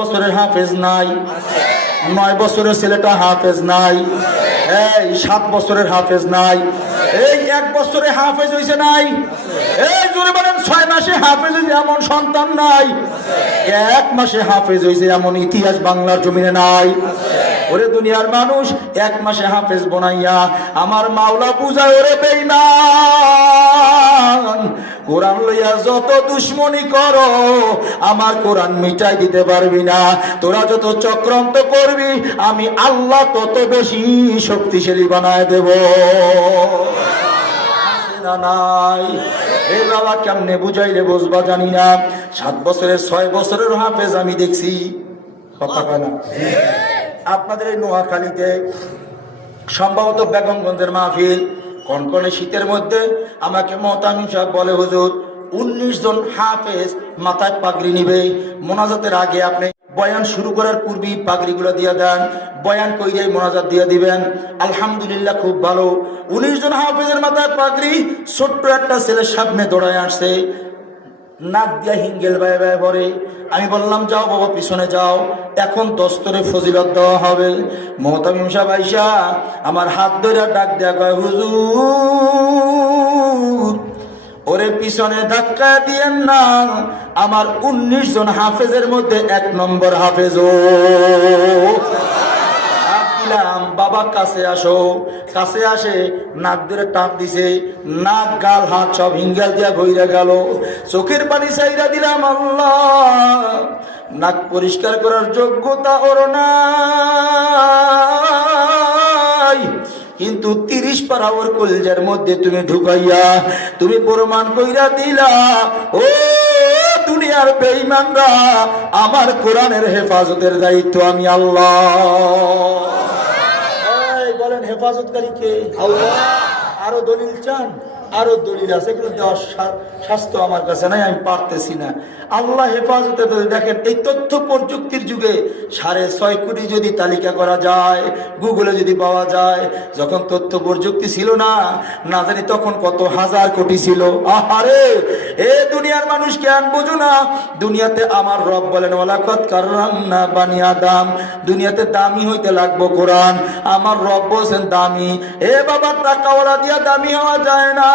বছরের হাফেজ নাই, 9 বছরের ছেলেটা হাফেজ নাই, এই 7 বছরের হাফেজ নাই, এই 1 বছরে হাফেজ হইছে নাই, এই জোরে বলেন 6 মাসে হাফেজ হইছে এমন সন্তান নাই, 1 মাসে হাফেজ হইছে এমন ইতিহাস বাংলার জমিনে নাই। ওরে দুনিয়ার মানুষ, 1 মাসে হাফেজ বনাইয়া আমার মাওলা বুঝায় ওরে বেঈমান, কোরআন লইয়া যত দুশ্মনী করো আমার কোরআন মিটাই দিতে পারবি না। তোরা যত চক্রান্ত করবি আমি আল্লাহ তত বেশি শক্তিশালী বানায় দেব। নাই এ বাবা কেমনে বুঝাইলে বুঝবা জানি না। 7 বছরের 6 বছরের হাফেজ আমি দেখছি। কথা কয় না? আপনাদের এই নোয়াখালীতে সম্ভবত বেগমগঞ্জের মাহফিল, কনকনে শীতের মধ্যে আমাকে মোহতামিম সাহেব বলে, হুজুর 19 জন হাফেজ মাথায় পাগড়ি নিবে, মোনাজাতের আগে আপনি বয়ান শুরু করার পূর্বেই পাগড়িগুলো দিয়ে দেন, বয়ান কইরাই মোনাজাত দিয়ে দিবেন। আলহামদুলিল্লাহ খুব ভালো। 19 জন হাফেজের মাথায় পাগড়ি, ছোট্ট একটা ছেলে সামনে দৌড়ায় আসছে, নাক দিয়া হিঙ্গেল বায়ে বায়ে পড়ে। আমি বললাম যাও বাবা পিছনে যাও, এখন দস্তরে ফজিলত দেওয়া হবে। মোহতামিম সাহেব আইসা আমার হাত ধরে ডাক দেয়া কয়, হুজুর ওরে পিছনে ধাক্কা দিয়েন না, আমার 19 জন হাফেজের মধ্যে 1 নম্বর হাফেজ ও। বাবা কাছে আসো, কাছে আসে নাক ধরে টাপ দিছে, নাক গাল হাত সব হিঙ্গাল দিয়া ভইরা গেল, চোখের পানি চাইরা দিলাম আল্লাহ, নাক পরিষ্কার করার যোগ্যতা ওর নাই, কিন্তু 30 পারা ওর কলজার মধ্যে তুমি ঢুকাইয়া তুমি প্রমাণ কইরা দিলা ও দুনিয়ার বেঈমানরা আমার কোরআনের হেফাজতের দায়িত্ব আমি আল্লাহ। বলেন হেফাজতকারী কে? আল্লাহ। আরো দলিল চান? আরো দলিল আছে, কিন্তু দেওয়ার স্বাস্থ্য আমার কাছে নাই, আমি পারতেছি না। আল্লাহ হেফাজতে দেখেন, এই তথ্য প্রযুক্তির যুগে 6.5 কোটি যদি তালিকা করা যায়, গুগলে যদি পাওয়া যায়, যখন তথ্য প্রযুক্তি ছিল না, না জানি তখন কত হাজার কোটি ছিল। আহারে এ দুনিয়ার মানুষ কেন বোঝো না? দুনিয়াতে আমার রব বলেন ওয়ালাকাদ কাররামনা বানি আদম, দুনিয়াতে দামি হইতে লাগবো কোরআন। আমার রব বলছেন দামি। এ বাবা টাকাওয়ালা দিয়া দামি হওয়া যায় না,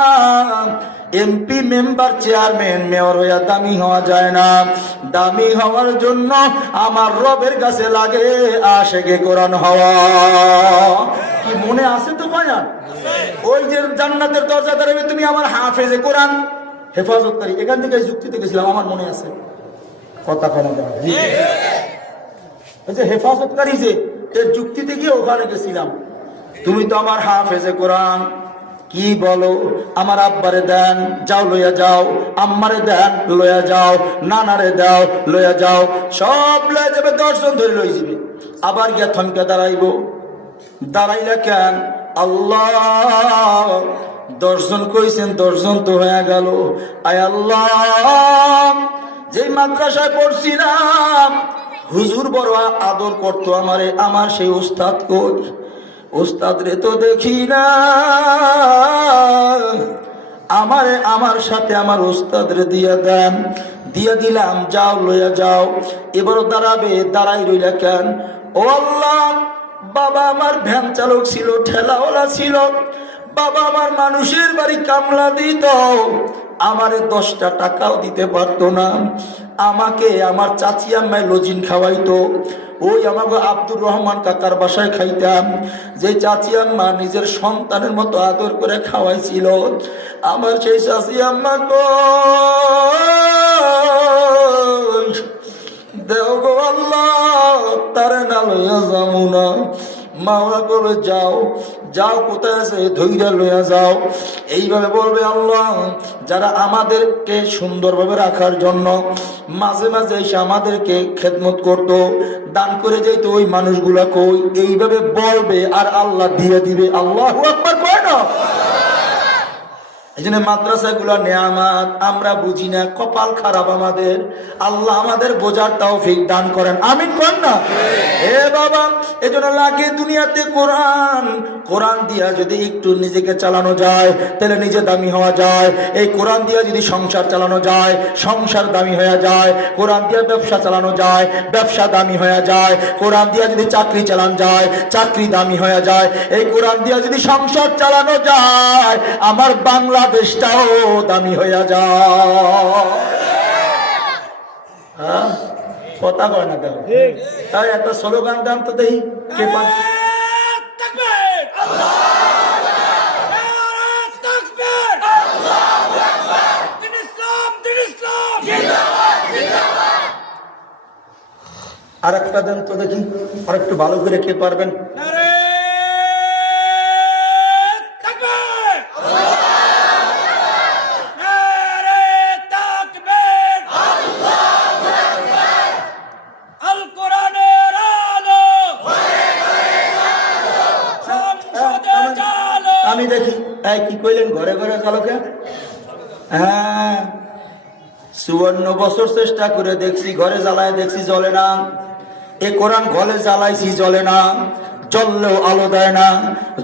এমপি মেম্বার চেয়ারম্যান মেয়র হইয়া দামি হওয়া যায় না। দামি হওয়ার জন্য আমার রবের কাছে লাগে আশেকে কোরআন হওয়া। কি মনে আছে তো বয়ান? ওই যে জান্নাতের দরজা দাঁড়াবে তুমি আমার হাফেজে কোরআন হেফাজতকারী, এখান থেকে যুক্তিতে গেছিলাম, আমার মনে আছে। কথা কেনা যায় যে হেফাজতকারী যে এর যুক্তিতে গিয়ে ওখানে গেছিলাম। তুমি তো আমার হাফেজে কোরআন, কি বলো? আমার আব্বারে দেন, যাও লইয়া যাও, আম্মারে দেন লইয়া যাও, নানারে দাও লইয়া যাও, সব লইয়া যাবে, 10 জন ধরে লই যাবে। আবার গিয়া থমকে দাঁড়াইব, দাঁড়াইলে কেন? আল্লাহ 10 জন কইছেন, 10 জন তো হয়ে গেল। আয় আল্লাহ, যেই মাদ্রাসায় পড়ছিলাম হুজুর বড় আদর করতো আমারে, আমার সেই উস্তাদ কই? উস্তাদ রে তো দেখি না, আমারে আমার সাথে আমার উস্তাদ রে দিয়া দেন। দিয়া দিলাম, যাও লইয়া যাও। এবারও দাঁড়াবে, দাঁড়াই রইলা কেন? ও আল্লাহ, বাবা আমার ভ্যান চালক ছিল, ঠেলাওয়ালা ছিল, বাবা আমার মানুষের বাড়ি কামলা দিত, আমারে 10টা টাকাও দিতে পারতো না। আমাকে আমার চাচি আম্মায় লজিন খাওয়াইতো। ওই আমাকে আব্দুর রহমান কাকার বাসায় খাইতাম, যে চাচি আম্মা নিজের সন্তানের মতো আদর করে খাওয়াইছিল। আমার সেই চাচি আম্মা কই দেও গো আল্লাহ, তারে না লইয়া যামু না। মাওলা করবে যাও, যাও, কোথায় আছে ধৈর্য লইয়া যাও। এইভাবে বলবে আল্লাহ। যারা আমাদেরকে সুন্দরভাবে রাখার জন্য মাঝে মাঝে এসে আমাদেরকে খেদমত করতো, দান করে যেত, ওই মানুষগুলা কই? এইভাবে বলবে আর আল্লাহ দিয়ে দিবে। আল্লাহু আকবার কয় না? এই জন্য মাদ্রাসাগুলো নেয়ামত, আমরা বুঝি না, কপাল খারাপ আমাদের। আল্লাহ আমাদের বোঝার তৌফিক দান করেন, আমিন করেন না। এ বাবা, এই জন্য লাগে দুনিয়াতে কোরআন। কোরআন দিয়া যদি একটু নিজেকে চালানো যায় তাহলে নিজে দামি হওয়া যায়। এই কোরআন দিয়া যদি সংসার চালানো যায়, সংসার দামি হয়ে যায়। কোরআন দিয়া ব্যবসা চালানো যায়, ব্যবসা দামি হয়ে যায়। কোরআন দিয়া যদি চাকরি চালানো যায়, চাকরি দামি হয়ে যায়। এই কোরআন দিয়া যদি সংসার চালানো যায়, আমার বাংলাদেশটাও দামি হয়ে যায়। হ্যাঁ, কথা কয় না দেখো। তাই একটা স্লোগান দান তো দেখি কে পান। আর একটা দেন তো দেখি, আর একটু ভালো করে কে পারবেন। আমি দেখি কি কইলেন, ঘরে ঘরে চালকে। হ্যাঁ, 54 বছর চেষ্টা করে দেখছি, ঘরে জ্বালায় দেখছি জ্বলে না। এ কোরআন ঘরে জ্বালাইছি জ্বলে না, জ্বললেও আলো দেয় না।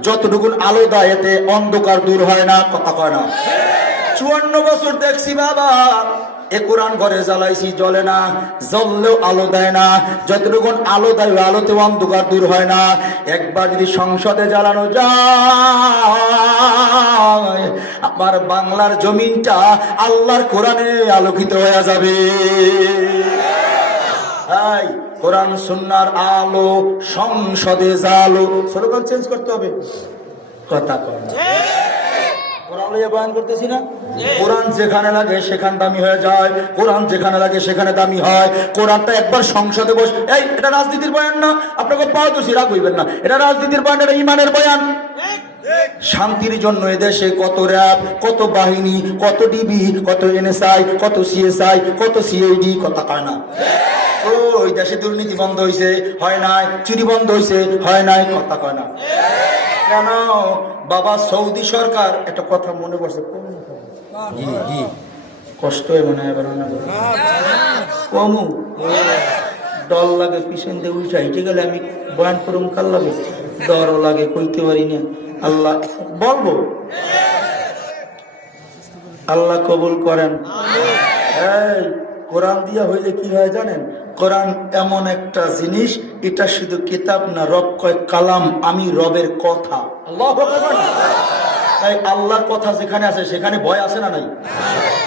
যতটুকুন আলো দেয় এতে অন্ধকার দূর হয় না, কথা কয় না। 54 বছর দেখছি বাবা, এ কোরআন ঘরে জ্বালাইছি জ্বলে না, জ্বললেও আলো দেয় না। যতটুকুন আলো দেয় আলোতে অন্ধকার দূর হয় না। একবার যদি সংসদে জ্বালানো যায়, আমার বাংলার জমিনটা আল্লাহর কোরআনে আলোকিত হয়ে যাবে। এই কোরআন সুন্নাহর আলো, সংসদে জালো। স্লোগান চেঞ্জ করতে হবে, কথা কয় না। কোরআন লইয়া বয়ান করতেছি না, কোরআন যেখানে লাগে সেখানে দামি হয়ে যায়, কোরআন যেখানে লাগে সেখানে দামি হয়। কোরআনটা একবার সংসদে বস, এই এটা রাজনীতির বয়ান না, আপনাকে পাও তো সিরা কইবেন না, এটা রাজনীতির বয়ান, এটা ইমানের বয়ান। শান্তির জন্য এদেশে কত র্যাব, কত বাহিনী, কত ডিবি, কত এনএসআই, কত সিএসআই, কত সিআইডি, কথা কয় না। ওই দেশে দুর্নীতি বন্ধ হয়েছে, হয় নাই। চুরি বন্ধ হয়েছে, হয় নাই, কথা কয় না। কেন বাবা, সৌদি সরকার, একটা কথা মনে পড়ছে, কষ্ট মনে হয় কমু ডর লাগে, পিছন দিয়ে উল্টা হেঁটে গেলে আমি বয়ান করুম, কাল লাগে, ডরও লাগে, কইতে পারি না। আল্লাহ বলবো, আল্লাহ কবুল করেন। এই কোরআন দিয়া হইলে কি হয় জানেন? কোরআন এমন একটা জিনিস, এটা শুধু কিতাব না, রব কয় কালাম, আমি রবের কথা। আল্লাহু আকবার। তাই আল্লাহর কথা যেখানে আছে সেখানে ভয় আছে না নাই?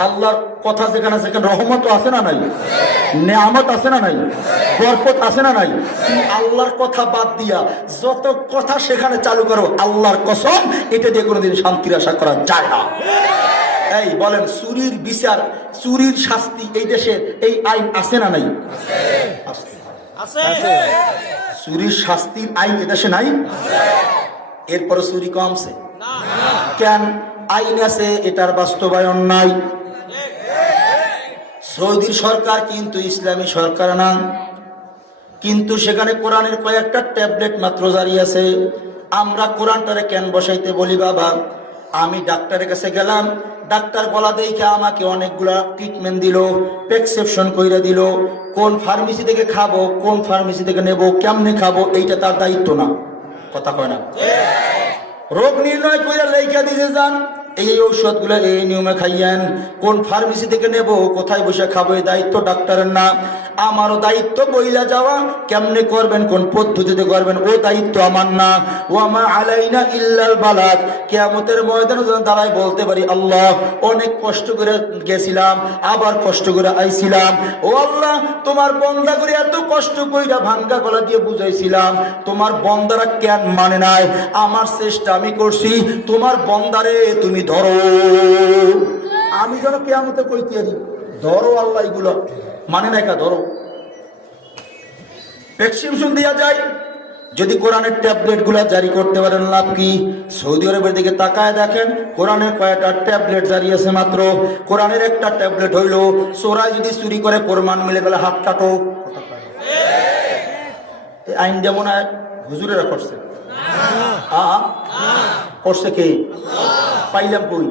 আল্লাহর কথা যেখানে আছে সেখানে রহমত আছে না নাই? নেয়ামত আছে না নাই? বরকত আছে না নাই? আল্লাহর কথা বাদ দিয়া যত কথা সেখানে চালু করো, আল্লাহর কসম, এটা দিয়ে কোনোদিন শান্তির আশা করা যায় না। এই বলেন, চুরির বিচার, চুরির শাস্তি এই দেশে এই আইন আছে না নাই? চুরির শাস্তির আইন এদেশে নাই, এরপরে চুরি কমছে কেন? আইন আছে, এটার বাস্তবায়ন নাই। সৌদি সরকার কিন্তু ইসলামী সরকার না, কিন্তু সেখানে কোরআনের কয়েকটা ট্যাবলেট মাত্র জারি আছে। আমরা কোরআনটারে কেন বসাইতে বলি বাবা? আমি ডাক্তারের কাছে গেলাম, ডাক্তার গলা দেখে আমাকে অনেকগুলা ট্রিটমেন্ট দিল, প্রেসক্রিপশন কইরা দিল, কোন ফার্মেসি থেকে খাবো, কোন ফার্মেসি থেকে নেব, কেমনে খাবো, এইটা তার দায়িত্ব না, কথা কয় না। রোগ নির্ণয় কইরা লেখা দিতে যান, এই ঔষধগুলো এই নিয়মে খাইয়েন, কোন ফার্মেসি থেকে নেব, কোথায় বসে খাবো, এই দায়িত্ব ডাক্তারের না। আমারও দায়িত্ব বইলা যাওয়া, কেমনে করবেন, কোন পদ্ধতিতে করবেন, ও দায়িত্ব আমার না। ও আমা আলাইনা ইল্লাল বালাগ। কিয়ামতের ময়দানে যখন দাঁড়ায় বলতে পারি, আল্লাহ অনেক কষ্ট করে গেছিলাম, আবার কষ্ট করে আইছিলাম, ও আল্লাহ তোমার বন্দা করে এত কষ্ট কইরা ভাঙ্গা গলা দিয়ে বুঝাইছিলাম, তোমার বন্দারা কেন মানে নাই? আমার চেষ্টা আমি করছি, তোমার বন্দারে তুমি ধরো। আমি যেন কিয়ামতে কইতে পারি, ধরো আল্লাহ, এগুলো মানে না, ধরো। প্রেসক্রিপশন দেওয়া যায়, যদি কোরআনের ট্যাবলেট গুলা জারি করতে পারেন লাভ কি? সৌদি আরবের দিকে তাকায় দেখেন, কোরআনের কয়েকটা ট্যাবলেট জারি আছে মাত্র। কোরআনের একটা ট্যাবলেট হইল, চোরাই যদি চুরি করে প্রমাণ মিলে গেলে হাত কাটো। এই আইন যেমন হুজুরেরা করছে, করছে কে? পাইলাম কই?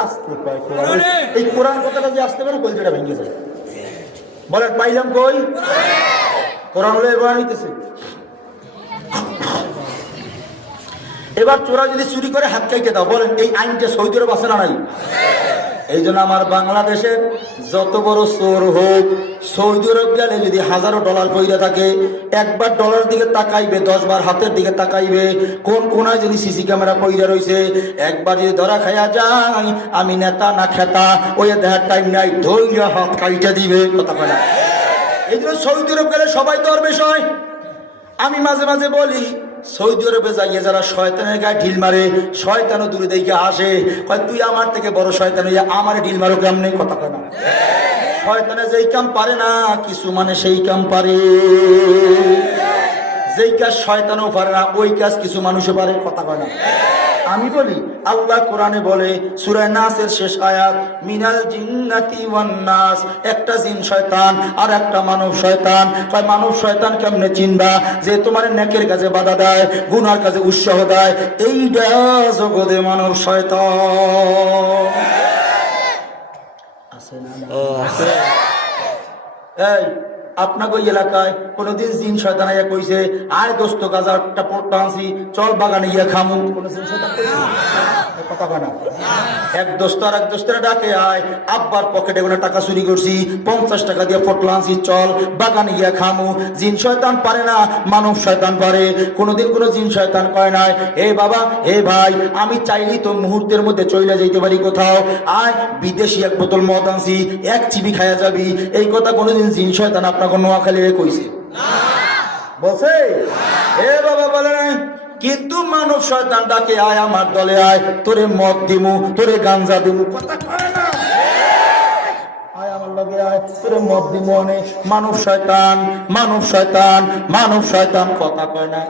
আসতে কয় কোরআন, এই কোরআন কথাটা যে আসতে পারে কলজেটা ভেঙে যায়। বলেন পাইলাম কই? কোরআন হলে এবার হইতেছে। এবার চোরা যদি চুরি করে হাত কাইতে দাও, বলেন এই আইনটা সৌদি আরব আছে না নাই? এই জন্য আমার বাংলাদেশের যত বড় চোর হোক, সৌদি আরব গেলে যদি হাজারো ডলার পইরা থাকে, একবার ডলার দিকে তাকাইবে, 10 বার হাতের দিকে তাকাইবে। কোন কোনায় যদি সিসি ক্যামেরা পইরা রয়েছে, একবার যদি ধরা খাইয়া যায়, আমি নেতা না খেতা, ওই দেখার টাইম নাই, ধৈর্য হাত কাইটা দিবে। কথা বলে না? এই জন্য সৌদি আরব গেলে সবাই তো আর বিষয়। আমি মাঝে মাঝে বলি, সৌদি আরবে যাইয়ে যারা শয়তানের গায়ে ঢিল মারে, শয়তানও দূরে দেখে আসে, কয় তুই আমার থেকে বড় শয়তান হইয়া আমার ঢিল মারো কেমনে? কথা কয় না? শয়তানে যেই কাম পারে না, কিছু মানে সেই কাম পারে। যেই কাজ শয়তানও পারে না, ওই কাজ কিছু মানুষে পারে। কথা কয় না? আমি বলি, আল্লাহ কোরআনে বলে সূরা নাসের শেষ আয়াত, মিনাল জিন্নাতি ওয়ান নাস, একটা জিন শয়তান আর একটা মানব শয়তান। কয় মানব শয়তান কেমনে চিনবা? যে তোমার নেকের কাজে বাধা দেয়, গুনার কাজে উৎসাহ দেয়, এইটা জগতে মানব শয়তান। আছে না? এই আপনাকে ওই এলাকায় কোনদিন জিন শয়তান আইয়া কইছে, আয় দোস্ত গাজারটা পড়তে আনছি, চল বাগানে গিয়া খামু? কোন জিন শয়তান কইছে? কথা কয় না? এক দোস্ত আর এক দোস্তের ডাকে, আয় আব্বার পকেটে কোনো টাকা চুরি করছি, 50 টাকা দিয়ে পটলা আনছি, চল বাগানে গিয়া খামু। জিন শয়তান পারে না, মানব শয়তান পারে। কোনদিন কোন জিন শয়তান কয় নাই, এ বাবা এ ভাই, আমি চাইলেই তো মুহূর্তের মধ্যে চলে যাইতে পারি কোথাও, আয় বিদেশি এক বোতল মদ আনছি, এক চিবি খাইয়া যাবি। এই কথা কোনদিন জিন শয়তান আপনাকে নোয়াখালী কইছে? বলছে? এ বাবা বলে নাই। কিন্তু মানব শয়তান ডাকে, আয় আমার দলে আয়, তোরে মদ দিমু, তোরে গাঞ্জা দিমু। কথা কয় না? আয় আমার লগে আয়, তোরে মদ দিমু। অনেক মানব শয়তান, মানব শয়তান, মানব শয়তান। কথা কয় না?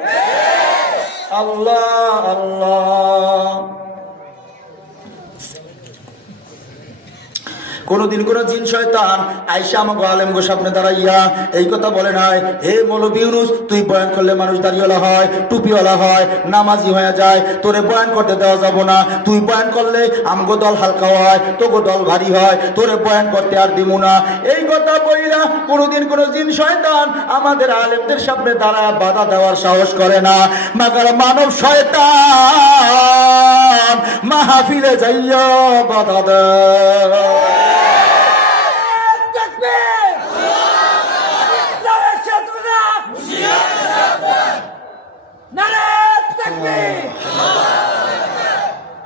আল্লাহ আল্লাহ। কোনদিন কোন জিন শয়তান আইসা আমাকে আলেম গো সামনে দাঁড়াইয়া এই কথা বলে নাই, হে মৌলভী ইউনূস, তুই বয়ান করলে মানুষ দাড়িওয়ালা হয়, টুপিওয়ালা হয়, নামাজি হয়ে যায়, তোরে বয়ান করতে দেওয়া যাব না। তুই বয়ান করলে আমগো দল হালকা হয়, তোগো দল ভারী হয়, তোরে বয়ান করতে আর দিমু না। এই কথা বইলা কোনদিন কোন জিন শয়তান আমাদের আলেমদের সামনে দাঁড়ায় বাধা দেওয়ার সাহস করে না। মাগার মানব শয়তান মাহফিলে যাইয়া বাধা দেয়।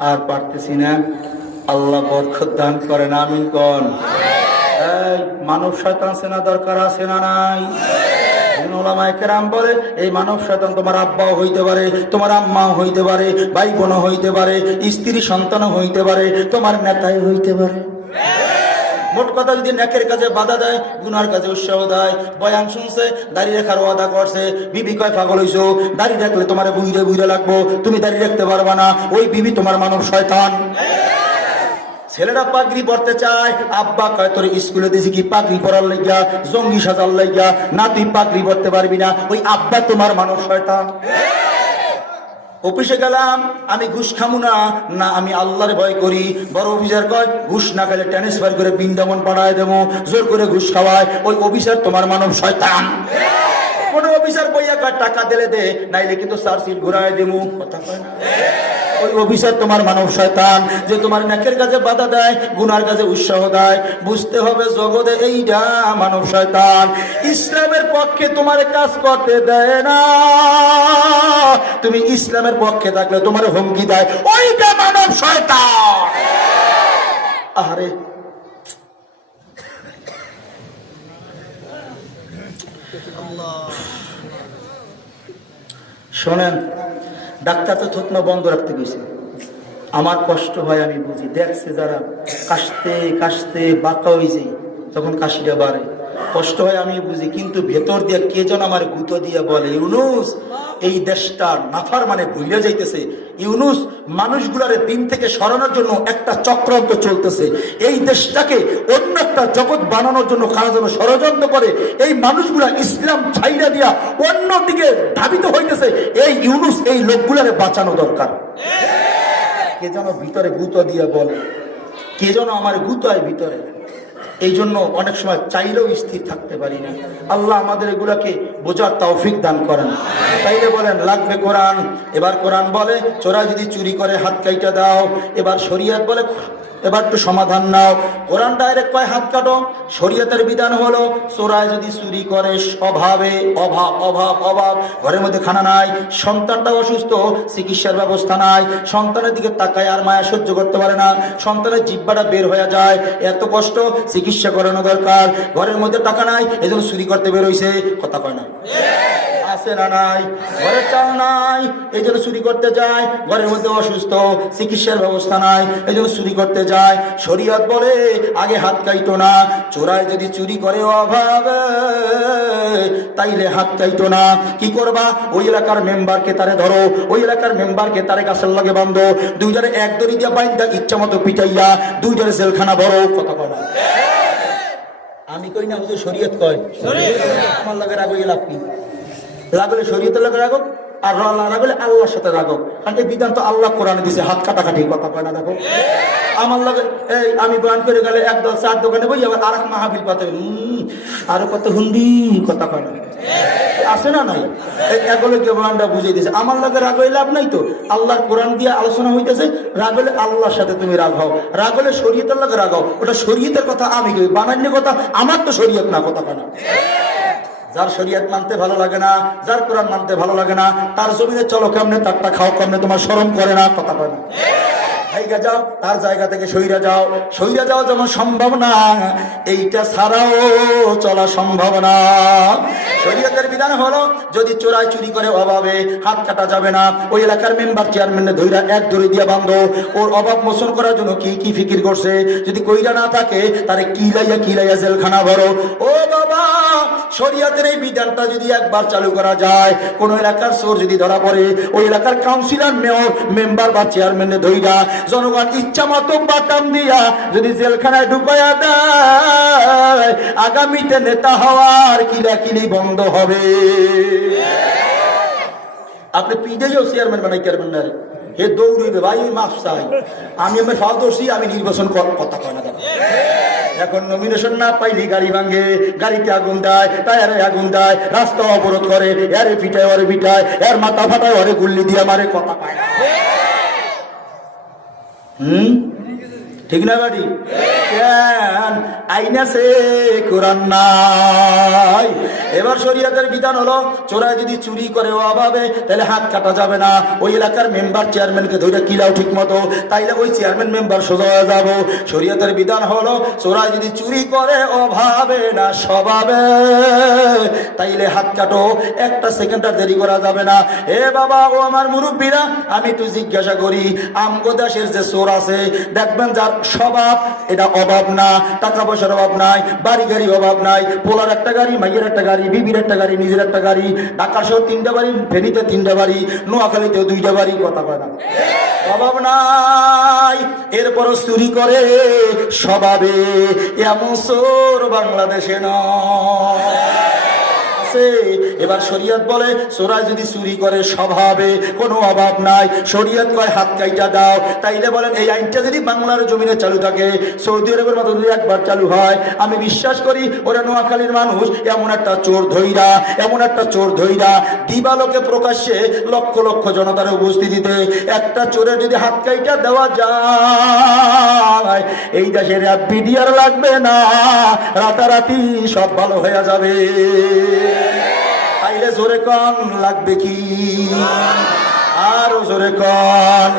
আর পারতেছি না, আল্লাহ বরকত দান করেন, আমিন কোন। এই মানব শয়তান সেনা দরকার আছে না নাই? ওলামায়ে কেরাম বলে, এই মানব শয়তান তোমার আব্বাও হইতে পারে, তোমার আম্মাও হইতে পারে, ভাই বোনও হইতে পারে, স্ত্রী সন্তানও হইতে পারে, তোমার নেতাই হইতে পারে। মোট কথা, যদি নেকের কাজে বাধা দেয়, গুনার কাজে উৎসাহ দেয়। বয়ান শুনছে, দাড়ি রেখার ওয়াদা করছে, বিবি কয় পাগল হইছো, দাড়ি রাখলে তোমার বুইরে বুইরে লাগবো, তুমি দাড়ি রাখতে পারবা না, ওই বিবি তোমার মানব শয়তান। ছেলেরা পাগড়ি পরতে চায়, আব্বা কয় তোর স্কুলে দিছি কি পাগড়ি পরার লাইগা, জঙ্গি সাজার লাইগা, না তুই পাগড়ি পরতে পারবি না, ওই আব্বা তোমার মানব শয়তান। অফিসে গেলাম, আমি ঘুষ খামু না, না আমি আল্লাহর ভয় করি। বড় অফিসার কয় ঘুষ না খেলে ট্রান্সফার করে বৃন্দাবন পাঠায় দেবো, জোর করে ঘুষ খাওয়ায়, ওই অফিসার তোমার মানব শয়তান। কোন অফিসার বইয়া কয় টাকা দিলে দে, নাইলে কিন্তু চার্জশিট ঘুরায় দেবো। কথা কয় না? ওই অফিসার তোমার মানব শয়তান, যে তোমার নেকের কাজে বাধা দেয়, গুনার কাজে উৎসাহ দেয়। বুঝতে হবে জগতে এইটা মানব শয়তান। ইসলামের পক্ষে তোমার কাজ করতে দেয় না, তুমি ইসলামের পক্ষে থাকলে তোমার হুমকি দেয়, ওইটা মানব শয়তান। আরে শোনেন, ডাক্তার তো থুতনা বন্ধ রাখতে গেছে। আমার কষ্ট হয়, আমি বুঝি। দেখছে যারা কাশতে কাশতে বাঁকা হয়ে যায়, তখন কাশিটা বাড়ে, কষ্ট হয়, আমি বুঝি। কিন্তু ভেতর দিয়ে কে যেন আমার গুঁতো দিয়ে বলে, ইউনূস এই দেশটা নাফার মানে ভুলে যাইতেছে, ইউনূস মানুষগুলার দিন থেকে সরানোর জন্য একটা চক্রান্ত চলতেছে, এই দেশটাকে অন্য একটা জগৎ বানানোর জন্য কারা যেন ষড়যন্ত্র করে, এই মানুষগুলা ইসলাম ছাইড়া দিয়া অন্যদিকে ধাবিত হইতেছে। এই ইউনূস এই লোকগুলারে বাঁচানো দরকার। কে যেন ভিতরে গুঁতো দিয়ে বলে, কে যেন আমার গুঁতোয় ভিতরে। এই জন্য অনেক সময় চাইলেও স্থির থাকতে পারি না। আল্লাহ আমাদের এগুলাকে বোঝার তৌফিক দান করেন। তাইলে বলেন লাগবে কোরআন। এবার কোরআন বলে চোরাই যদি চুরি করে হাত কাইটা দাও। এবার শরীয়ত বলে এবার একটু সমাধান নাও। কোরআন ডাইরেক্ট কয় হাত কাটো, শরীয়তের বিধান হলো চোরায় যদি চুরি করে অভাবে, অভাব অভাব অভাব, ঘরের মধ্যে খানা নাই, সন্তানটা অসুস্থ, চিকিৎসার ব্যবস্থা নাই, সন্তানের দিকে তাকায় আর মায়া সহ্য করতে পারে না, সন্তানের জিহ্বাটা বের হয়ে যায়, এত কষ্ট, চিকিৎসা করানো দরকার, ঘরের মধ্যে টাকা নাই, এজন্য চুরি করতে বের হইছে। কথা কয় না? আছে না নাই? ঘরে চাল নাই, এই জন্য চুরি করতে যায়। ঘরের মধ্যে অসুস্থ, চিকিৎসার ব্যবস্থা নাই, এই জন্য চুরি করতে যায়। শরীয়ত বলে আগে হাত কাইতো না। চোরাই যদি চুরি করে অভাবে, তাইলে হাত কাইতো না। কি করবা? ওই এলাকার মেম্বারকে তারে ধরো, ওই এলাকার মেম্বারকে তারে গাছের লগে বান্ধো, দুইটারে এক দড়ি দিয়া বাইন্দা ইচ্ছা মতো পিটাইয়া দুইটারে জেলখানা ভরো। কথা কয় না? আমি কই না, হুজুর শরীয়ত কয়। আমার লগে রাগ হইয়া লাভ কি? রাগলে শরীয়তের লগে রাগো, আর রাগলে আল্লাহর সাথে রাগো। কারণ এই বিধান তো আল্লাহ কোরআনে দিছে, হাত কাটাকাটি। কথা কয় না? দেখো আমার লগে এই আমি বয়ান করে গেলে একদল চার দোকানে বই আবার আর এক মাহাবিল পাতে আরো কত হুন্দি। কথা কয় না? আছে না নাই? এগুলো কে বয়ানটা বুঝিয়ে দিয়েছে। আমার লগে রাগ হইলে লাভ নাই তো, আল্লাহর কোরআন দিয়ে আলোচনা হইতেছে। রাগ হলে আল্লাহর সাথে তুমি রাগ হও, রাগ হলে শরীয়তের লগে রাগ হও। ওটা শরীয়তের কথা আমি কই, বানান্য কথা আমার তো শরীয়ত না। কথা কয় না? যার শরীয়ত মানতে ভালো লাগে না, যার কোরআন মানতে ভালো লাগে না, তার জমিনে চলো কেমনে, তারটা খাও কেমনে, তোমার শরম করে না? কথা কয় না? জায়গা যাও, তার জায়গা থেকে সইরা যাও। সইরা যাও যেমন সম্ভব না, এইটা ছাড়াও চলা সম্ভব না। শরীয়তের বিধান হলো যদি চোরাই চুরি করে অভাবে, হাত কাটা যাবে না। ওই এলাকার মেম্বার চেয়ারম্যানে ধইরা এক দড়ি দিয়ে বাঁধো। ওর অভাব মোচন করার জন্য কি কি ফিকির করছে, যদি কইরা না থাকে তারে কিলাইয়া জেলখানা ভরো। ও বাবা, শরীয়তের এই বিধানটা যদি একবার চালু করা যায়, কোন এলাকার চোর যদি ধরা পড়ে, ওই এলাকার কাউন্সিলর, মেয়র, মেম্বার বা চেয়ারম্যানে ধইরা জনগণ ইচ্ছা মতো বাটাম দিয়া যদি জেলখানায় ঢুকাইয়া দেয়, আগামীতে নেতা হওয়ার কিলাকিলি বন্ধ হবে। আপনি পিডেও চেয়ারম্যান বানাইতে পারবেন না রে, হে দৌড়ইবে ভাই, মাফ চাই, আমি আমার ফাও ধরছি, আমি নির্বাচন কথা কয় না। এখন নমিনেশন না পাইলি গাড়ি ভাঙে, গাড়িতে আগুন দেয়, টায়ারে আগুন দেয়, রাস্তা অবরোধ করে, এরে পিটায় ওরে পিটায়, এর মাথা ফাটায় ওরে গুল্লি দিয়ে মারে। কথা পায় না? ঠিক না বাড়ি? কেন আইন আছে, কোরআন নাই। এবার শরীয়তের বিধান হলো চোরাই যদি চুরি করে অভাবে, তাহলে হাত কাটা যাবে না। ওই এলাকার মেম্বার চেয়ারম্যানকে ধরে কিলাও ঠিক মতো, তাইলে ওই চেয়ারম্যান মেম্বার সোজা হয়ে যাবো। শরীয়তের বিধান হলো চোরাই যদি চুরি করে অভাবে না স্বভাবে, তাইলে হাত কাটো, একটা সেকেন্ড আর দেরি করা যাবে না। এ বাবা, ও আমার মুরব্বীরা, আমি একটু জিজ্ঞাসা করি, আমগো দেশের যে চোর আছে, দেখবেন যার স্বভাব এটা অভাব না, টাকা পয়সার অভাব নাই, বাড়ি গাড়ি অভাব নাই, পোলার একটা গাড়ি, মাইয়ের একটা গাড়ি, বিবির একটা গাড়ি, নিজের একটা গাড়ি, ঢাকা শহর 3টা বাড়ি, ফেনীতে 3টা বাড়ি, নোয়াখালীতেও 2টা বাড়ি। কথা কয় না? অভাব নাই, এরপরও চুরি করে স্বভাবে। এমন চোর বাংলাদেশে নয়। এবার শরীয়ত বলে চোরাই যদি চুরি করে স্বভাবে, কোনো অভাব নাই, শরীয়ত কয় হাত কাইটা দাও। তাইলে বলেন এই আইনটা যদি বাংলার জমিনে চালু থাকে, সৌদি আরবের মতো যদি একবার চালু হয়, আমি বিশ্বাস করি ওরা নোয়াখালীর মানুষ এমন একটা চোর ধইরা দিবালোকে প্রকাশ্যে লক্ষ লক্ষ জনতার উপস্থিতিতে একটা চোরে যদি হাত কাইটা দেওয়া যায়, এই দেশের বিডিআর লাগবে না, রাতারাতি সব ভালো হয়ে যাবে। তাইলে জোরে কন লাগবে কি? আরো জোরে কন,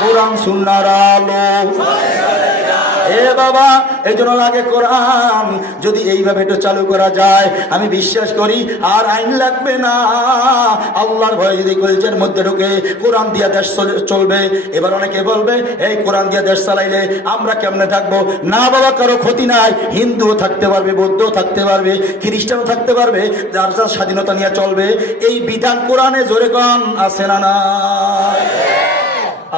কোরআন সুন্নাহর আলো। এ বাবা, এই জন্য লাগে কোরআন। যদি এইভাবে একটু চালু করা যায়, আমি বিশ্বাস করি আর আইন লাগবে না। আল্লাহর ভয় যদি কলজের মধ্যে ঢুকে, কোরআন দিয়া দেশ চলবে। এবার অনেকে বলবে এই কোরআন দিয়া দেশ চালাইলে আমরা কেমনে থাকবো? না বাবা, কারো ক্ষতি নাই। হিন্দুও থাকতে পারবে, বৌদ্ধও থাকতে পারবে, খ্রিস্টানও থাকতে পারবে, যার যার স্বাধীনতা নিয়ে চলবে। এই বিধান কোরআনে জোরে কন আছে না না?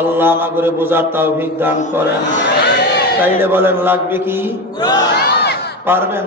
আল্লাহ আমাকে বোঝার তৌফিক দান করেন। তাইলে বলেন লাগবে কি? পারবেন?